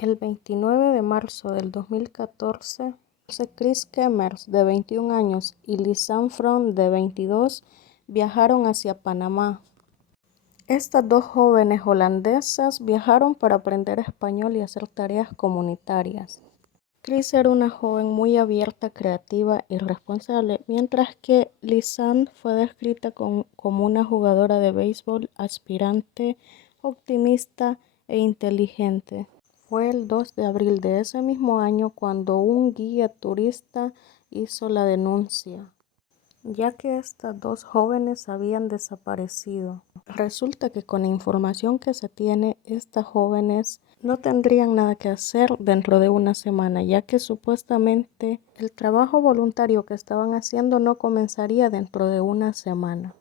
El 29 de marzo del 2014, Chris Kemmers, de 21 años, y Lisanne Fromm, de 22, viajaron hacia Panamá. Estas dos jóvenes holandesas viajaron para aprender español y hacer tareas comunitarias. Chris era una joven muy abierta, creativa y responsable, mientras que Lisanne fue descrita como una jugadora de béisbol aspirante, optimista e inteligente. Fue el 2 de abril de ese mismo año cuando un guía turista hizo la denuncia, ya que estas dos jóvenes habían desaparecido. Resulta que con la información que se tiene, estas jóvenes no tendrían nada que hacer dentro de una semana, ya que supuestamente el trabajo voluntario que estaban haciendo no comenzaría dentro de una semana.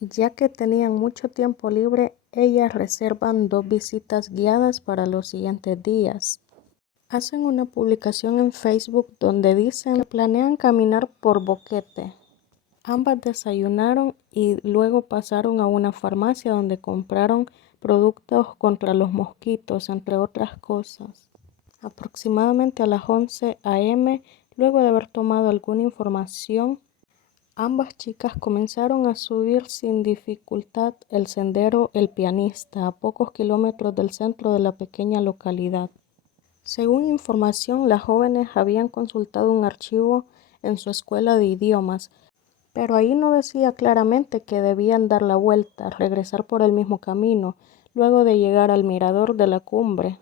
Ya que tenían mucho tiempo libre, ellas reservan 2 visitas guiadas para los siguientes días. Hacen una publicación en Facebook donde dicen que planean caminar por Boquete. Ambas desayunaron y luego pasaron a una farmacia donde compraron productos contra los mosquitos, entre otras cosas. Aproximadamente a las 11 a.m., luego de haber tomado alguna información, ambas chicas comenzaron a subir sin dificultad el sendero El Pianista, a pocos kilómetros del centro de la pequeña localidad. Según información, las jóvenes habían consultado un archivo en su escuela de idiomas, pero ahí no decía claramente que debían dar la vuelta, regresar por el mismo camino, luego de llegar al mirador de la cumbre.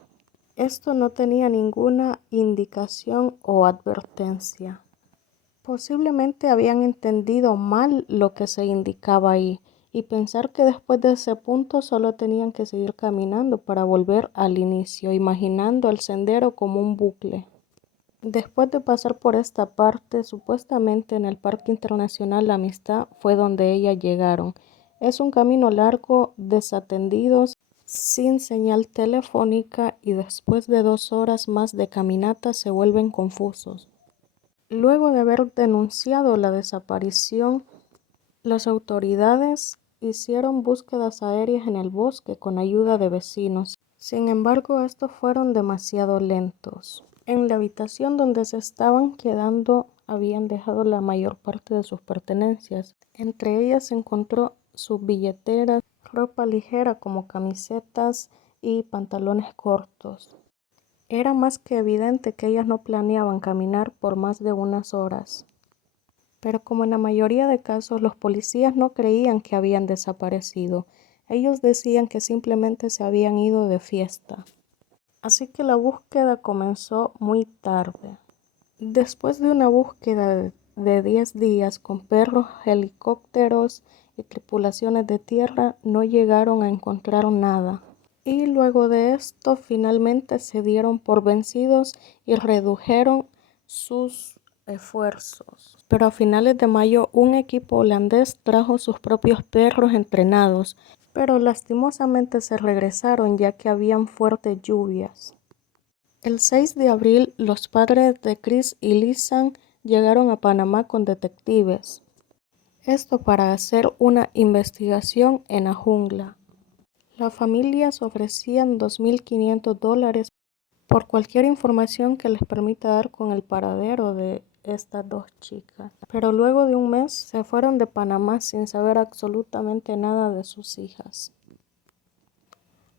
Esto no tenía ninguna indicación o advertencia. Posiblemente habían entendido mal lo que se indicaba ahí y pensar que después de ese punto solo tenían que seguir caminando para volver al inicio, imaginando el sendero como un bucle. Después de pasar por esta parte, supuestamente en el Parque Internacional La Amistad fue donde ellas llegaron. Es un camino largo, desatendidos, sin señal telefónica y después de 2 horas más de caminata se vuelven confusos. Luego de haber denunciado la desaparición, las autoridades hicieron búsquedas aéreas en el bosque con ayuda de vecinos. Sin embargo, estos fueron demasiado lentos. En la habitación donde se estaban quedando habían dejado la mayor parte de sus pertenencias. Entre ellas se encontró sus billeteras, ropa ligera como camisetas y pantalones cortos. Era más que evidente que ellas no planeaban caminar por más de unas horas. Pero como en la mayoría de casos los policías no creían que habían desaparecido, ellos decían que simplemente se habían ido de fiesta. Así que la búsqueda comenzó muy tarde. Después de una búsqueda de 10 días con perros, helicópteros y tripulaciones de tierra, no llegaron a encontrar nada. Y luego de esto finalmente se dieron por vencidos y redujeron sus esfuerzos. Pero a finales de mayo un equipo holandés trajo sus propios perros entrenados, pero lastimosamente se regresaron ya que habían fuertes lluvias. El 6 de abril los padres de Chris y Lisanne llegaron a Panamá con detectives. Esto para hacer una investigación en la jungla. Las familias ofrecían $2,500 por cualquier información que les permita dar con el paradero de estas dos chicas. Pero luego de un mes se fueron de Panamá sin saber absolutamente nada de sus hijas.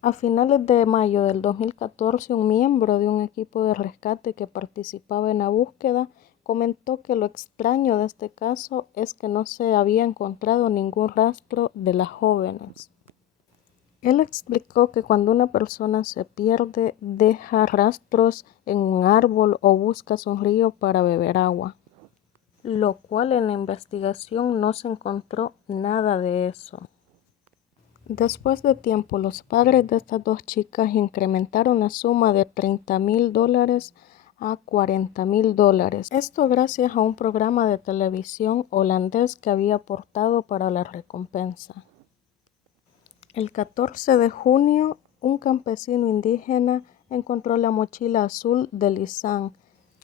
A finales de mayo del 2014, un miembro de un equipo de rescate que participaba en la búsqueda comentó que lo extraño de este caso es que no se había encontrado ningún rastro de las jóvenes. Él explicó que cuando una persona se pierde, deja rastros en un árbol o busca un río para beber agua, lo cual en la investigación no se encontró nada de eso. Después de tiempo, los padres de estas dos chicas incrementaron la suma de $30,000 a $40,000. Esto gracias a un programa de televisión holandés que había aportado para la recompensa. El 14 de junio, un campesino indígena encontró la mochila azul de Lisanne,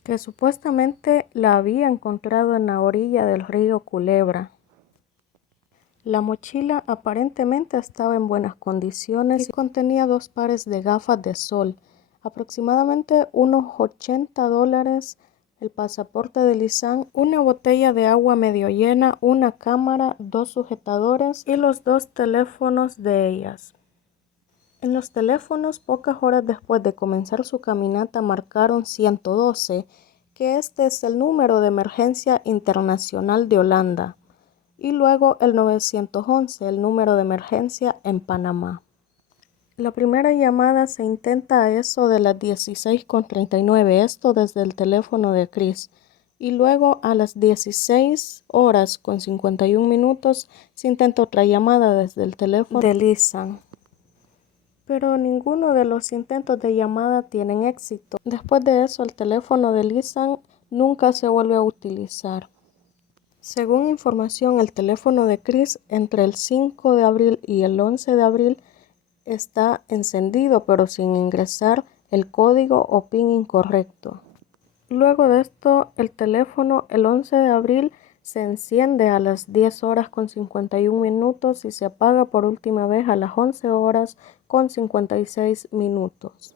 que supuestamente la había encontrado en la orilla del río Culebra. La mochila aparentemente estaba en buenas condiciones y contenía 2 pares de gafas de sol, aproximadamente unos $80, el pasaporte de Lisanne, una botella de agua medio llena, una cámara, 2 sujetadores y los 2 teléfonos de ellas. En los teléfonos, pocas horas después de comenzar su caminata, marcaron 112, que este es el número de emergencia internacional de Holanda, y luego el 911, el número de emergencia en Panamá. La primera llamada se intenta a eso de las 16:39, esto desde el teléfono de Chris, y luego a las 16:51 se intenta otra llamada desde el teléfono de Lisanne. Pero ninguno de los intentos de llamada tienen éxito. Después de eso, el teléfono de Lisanne nunca se vuelve a utilizar. Según información, el teléfono de Chris entre el 5 de abril y el 11 de abril está encendido, pero sin ingresar el código o PIN incorrecto. Luego de esto, el teléfono el 11 de abril se enciende a las 10:51 y se apaga por última vez a las 11:56.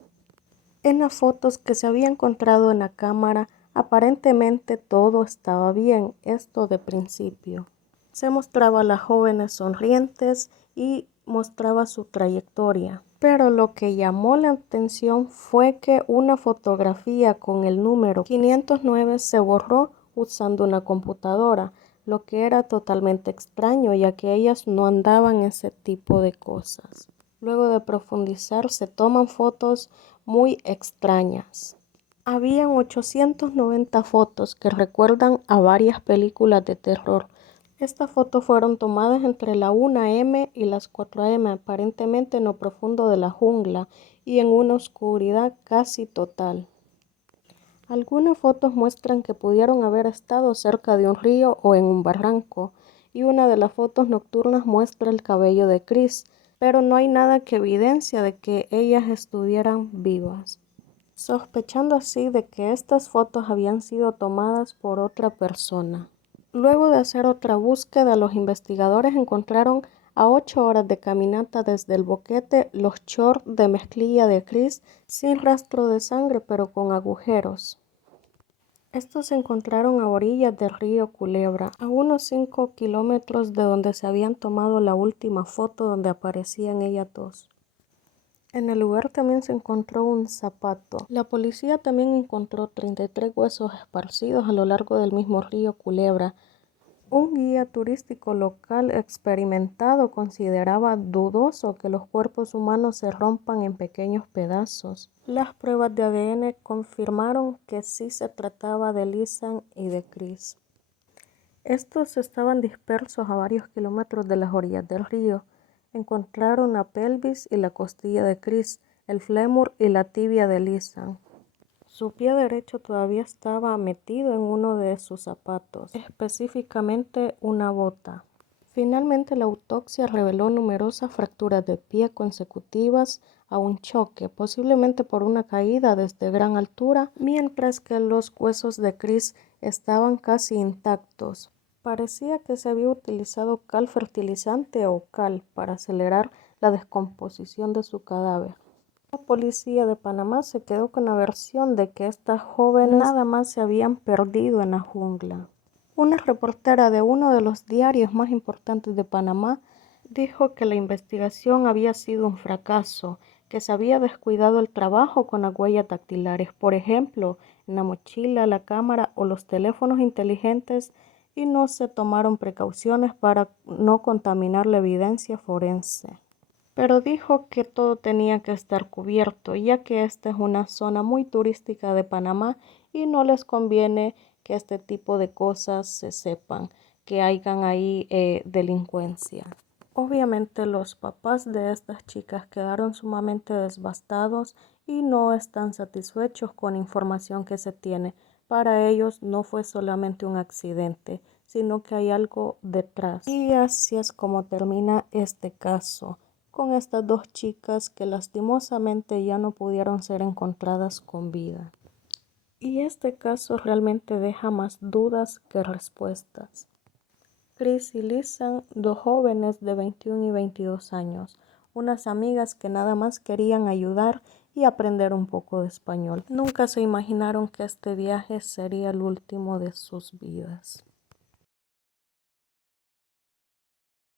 En las fotos que se había encontrado en la cámara, aparentemente todo estaba bien, esto de principio. Se mostraba a las jóvenes sonrientes y mostraba su trayectoria. Pero lo que llamó la atención fue que una fotografía con el número 509 se borró usando una computadora, lo que era totalmente extraño ya que ellas no andaban ese tipo de cosas. Luego de profundizar se toman fotos muy extrañas. Habían 890 fotos que recuerdan a varias películas de terror. Estas fotos fueron tomadas entre la 1 a.m. y las 4 a.m., aparentemente en lo profundo de la jungla y en una oscuridad casi total. Algunas fotos muestran que pudieron haber estado cerca de un río o en un barranco, y una de las fotos nocturnas muestra el cabello de Chris, pero no hay nada que evidencia de que ellas estuvieran vivas. Sospechando así de que estas fotos habían sido tomadas por otra persona. Luego de hacer otra búsqueda, los investigadores encontraron a 8 horas de caminata desde el boquete los shorts de mezclilla de Chris sin rastro de sangre pero con agujeros. Estos se encontraron a orillas del río Culebra, a unos 5 kilómetros de donde se habían tomado la última foto donde aparecían ellas dos. En el lugar también se encontró un zapato. La policía también encontró 33 huesos esparcidos a lo largo del mismo río Culebra. Un guía turístico local experimentado consideraba dudoso que los cuerpos humanos se rompan en pequeños pedazos. Las pruebas de ADN confirmaron que sí se trataba de Lisanne y de Chris. Estos estaban dispersos a varios kilómetros de las orillas del río. Encontraron la pelvis y la costilla de Chris, el fémur y la tibia de Lisanne. Su pie derecho todavía estaba metido en uno de sus zapatos, específicamente una bota. Finalmente, la autopsia reveló numerosas fracturas de pie consecutivas a un choque, posiblemente por una caída desde gran altura, mientras que los huesos de Chris estaban casi intactos. Parecía que se había utilizado cal fertilizante o cal para acelerar la descomposición de su cadáver. La policía de Panamá se quedó con la versión de que estas jóvenes nada más se habían perdido en la jungla. Una reportera de uno de los diarios más importantes de Panamá dijo que la investigación había sido un fracaso, que se había descuidado el trabajo con las huellas dactilares, por ejemplo, en la mochila, la cámara o los teléfonos inteligentes, y no se tomaron precauciones para no contaminar la evidencia forense. Pero dijo que todo tenía que estar cubierto, ya que esta es una zona muy turística de Panamá y no les conviene que este tipo de cosas se sepan, que hayan ahí delincuencia. Obviamente los papás de estas chicas quedaron sumamente devastados y no están satisfechos con la información que se tiene. Para ellos no fue solamente un accidente, sino que hay algo detrás. Y así es como termina este caso, con estas dos chicas que lastimosamente ya no pudieron ser encontradas con vida. Y este caso realmente deja más dudas que respuestas. Chris y Lisanne, dos jóvenes de 21 y 22 años, unas amigas que nada más querían ayudar y aprender un poco de español. Nunca se imaginaron que este viaje sería el último de sus vidas.